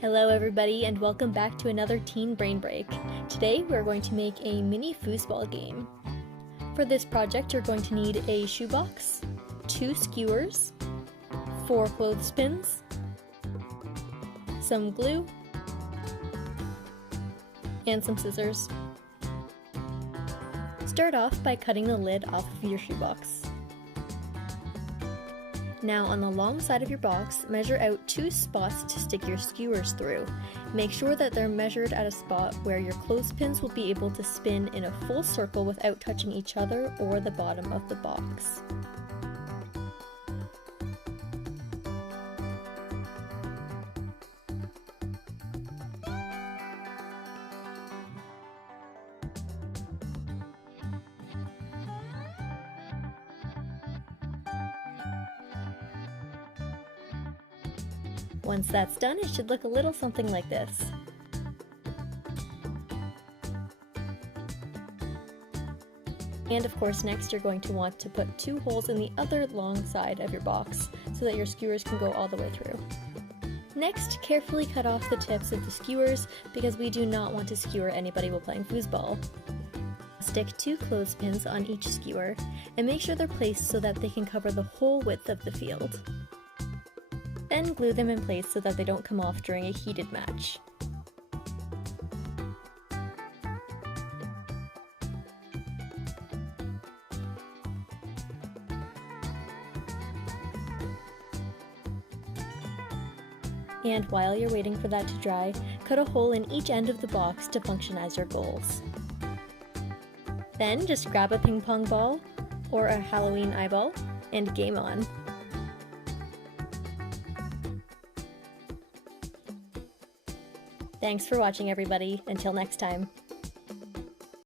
Hello everybody and welcome back to another Teen Brain Break. Today we're going to make a mini foosball game. For this project you're going to need a shoebox, 2 skewers, 4 clothespins, some glue, and some scissors. Start off by cutting the lid off of your shoebox. Now on the long side of your box, measure out 2 spots to stick your skewers through. Make sure that they're measured at a spot where your clothespins will be able to spin in a full circle without touching each other or the bottom of the box. Once that's done, it should look a little something like this. And of course, next you're going to want to put 2 holes in the other long side of your box so that your skewers can go all the way through. Next, carefully cut off the tips of the skewers because we do not want to skewer anybody while playing foosball. Stick 2 clothespins on each skewer and make sure they're placed so that they can cover the whole width of the field. Then glue them in place so that they don't come off during a heated match. And while you're waiting for that to dry, cut a hole in each end of the box to function as your goals. Then just grab a ping pong ball or a Halloween eyeball and game on. Thanks for watching everybody. Until next time.